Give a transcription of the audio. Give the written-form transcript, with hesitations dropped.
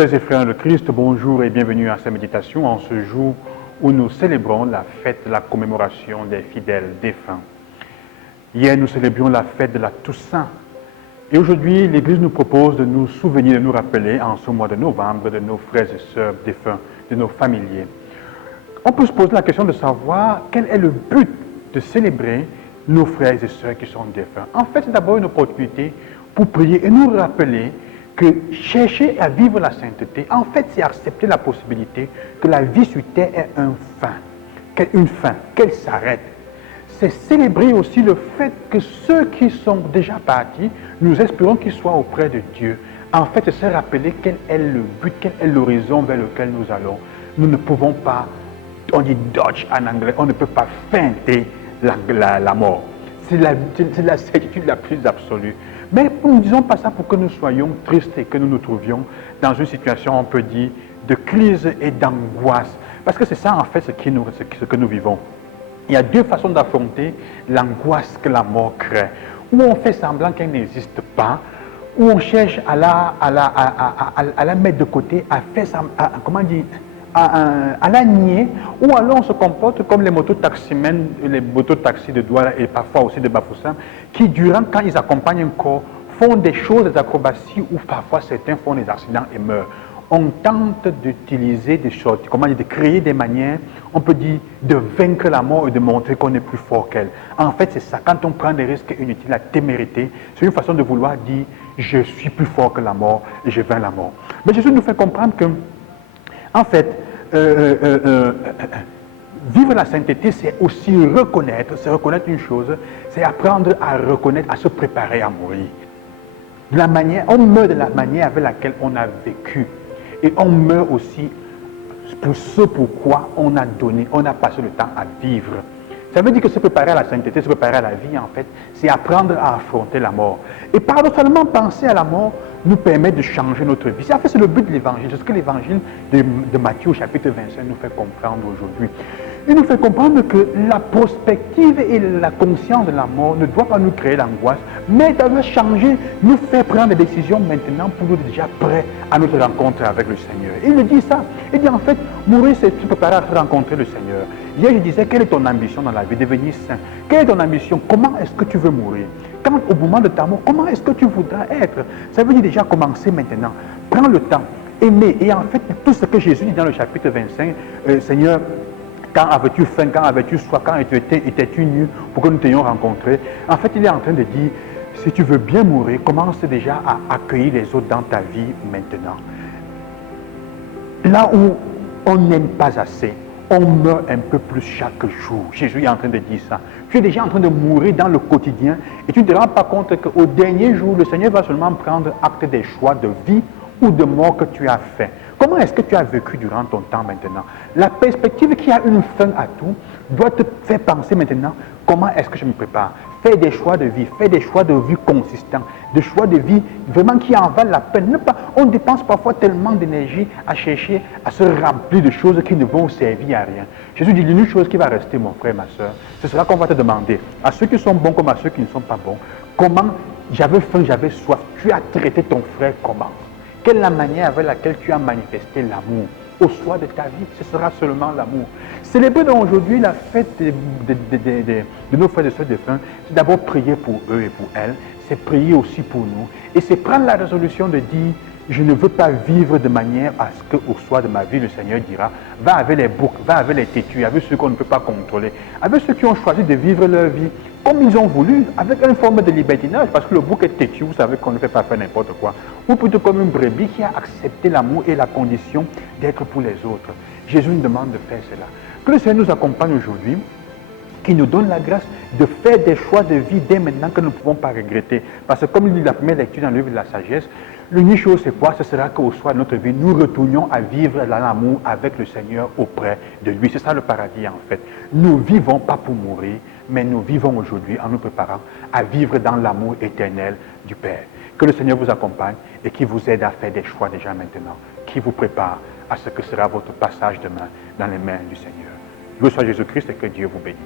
Sœurs et frères de Christ, bonjour et bienvenue à cette méditation en ce jour où nous célébrons la fête de la commémoration des fidèles défunts. Hier, nous célébrions la fête de la Toussaint. Et aujourd'hui, l'Église nous propose de nous souvenir, de nous rappeler en ce mois de novembre de nos frères et sœurs défunts, de nos familiers. On peut se poser la question de savoir quel est le but de célébrer nos frères et sœurs qui sont défunts. En fait, c'est d'abord une opportunité pour prier et nous rappeler que chercher à vivre la sainteté, en fait, c'est accepter la possibilité que la vie sur terre ait une fin, qu'elle s'arrête. C'est célébrer aussi le fait que ceux qui sont déjà partis, nous espérons qu'ils soient auprès de Dieu. En fait, c'est se rappeler quel est le but, quel est l'horizon vers lequel nous allons. Nous ne pouvons pas, on dit dodge en anglais, on ne peut pas feinter la mort. C'est la certitude la plus absolue. Mais nous ne disons pas ça pour que nous soyons tristes et que nous nous trouvions dans une situation, on peut dire, de crise et d'angoisse. Parce que c'est ça, en fait, ce que nous vivons. Il y a deux façons d'affronter l'angoisse que la mort crée. Ou on fait semblant qu'elle n'existe pas, ou on cherche à la mettre de côté, à la nier, ou alors on se comporte comme les mototaximens, les mototaxis de Douala et parfois aussi de Bafoussam, qui quand ils accompagnent un corps, font des choses, des acrobaties, ou parfois certains font des accidents et meurent. On tente d'utiliser des choses, de créer des manières, on peut dire, de vaincre la mort et de montrer qu'on est plus fort qu'elle. En fait, c'est ça, quand on prend des risques inutiles, la témérité, c'est une façon de vouloir dire, je suis plus fort que la mort et je vainc la mort. Mais Jésus nous fait comprendre que, en fait, vivre la sainteté, c'est aussi reconnaître une chose, c'est apprendre à reconnaître, à se préparer à mourir. On meurt de la manière avec laquelle on a vécu. Et on meurt aussi pour ce pourquoi on a passé le temps à vivre. Ça veut dire que se préparer à la sainteté, se préparer à la vie, en fait, c'est apprendre à affronter la mort. Et paradoxalement, penser à la mort nous permet de changer notre vie. En fait, c'est le but de l'évangile. C'est ce que l'évangile de Matthieu, chapitre 25, nous fait comprendre aujourd'hui. Il nous fait comprendre que la prospective et la conscience de la mort ne doit pas nous créer l'angoisse, mais doit changer, nous faire prendre des décisions maintenant pour nous déjà prêts à notre rencontre avec le Seigneur. Il nous dit ça. Il dit en fait, mourir, c'est se préparer à rencontrer le Seigneur. Hier, je disais, quelle est ton ambition dans la vie? Devenir saint. Quelle est ton ambition? Comment est-ce que tu veux mourir? Quand au moment de ta mort, comment est-ce que tu voudras être? Ça veut dire déjà commencer maintenant. Prends le temps, aimer. Et en fait, tout ce que Jésus dit dans le chapitre 25, Seigneur, quand avais-tu faim, quand avais-tu soif, quand étais-tu nu pour que nous t'ayons rencontré? En fait, il est en train de dire, si tu veux bien mourir, commence déjà à accueillir les autres dans ta vie maintenant. Là où on n'aime pas assez, on meurt un peu plus chaque jour. Jésus est en train de dire ça. Tu es déjà en train de mourir dans le quotidien et tu ne te rends pas compte qu'au dernier jour, le Seigneur va seulement prendre acte des choix de vie ou de mort que tu as fait. Comment est-ce que tu as vécu durant ton temps maintenant? La perspective qui a une fin à tout doit te faire penser maintenant, comment est-ce que je me prépare? Fais des choix de vie, fais des choix de vie consistants, des choix de vie vraiment qui en valent la peine. On dépense parfois tellement d'énergie à chercher à se remplir de choses qui ne vont servir à rien. Jésus dit, l'une chose qui va rester, mon frère, ma soeur, ce sera qu'on va te demander, à ceux qui sont bons comme à ceux qui ne sont pas bons, comment j'avais faim, j'avais soif, tu as traité ton frère comment? Quelle est la manière avec laquelle tu as manifesté l'amour au soir de ta vie? Ce sera seulement l'amour. Célébrer donc aujourd'hui la fête de nos frères et sœurs défunts, c'est d'abord prier pour eux et pour elles, c'est prier aussi pour nous, et c'est prendre la résolution de dire, je ne veux pas vivre de manière à ce qu'au soir de ma vie, le Seigneur dira, va avec les boucs, va avec les têtus, avec ceux qu'on ne peut pas contrôler, avec ceux qui ont choisi de vivre leur vie comme ils ont voulu, avec une forme de libertinage, parce que le bouc est têtu, vous savez qu'on ne fait pas faire n'importe quoi, ou plutôt comme une brebis qui a accepté l'amour et la condition d'être pour les autres. Jésus nous demande de faire cela. Que le Seigneur nous accompagne aujourd'hui, qui nous donne la grâce de faire des choix de vie dès maintenant que nous ne pouvons pas regretter. Parce que comme il dit la première lecture dans le livre de la sagesse, l'unique chose c'est quoi? Ce sera qu'au soir de notre vie, nous retournions à vivre dans l'amour avec le Seigneur auprès de lui. C'est ça le paradis en fait. Nous vivons pas pour mourir, mais nous vivons aujourd'hui en nous préparant à vivre dans l'amour éternel du Père. Que le Seigneur vous accompagne et qui vous aide à faire des choix déjà maintenant, qui vous prépare à ce que sera votre passage demain dans les mains du Seigneur. Loué soit Jésus-Christ et que Dieu vous bénisse.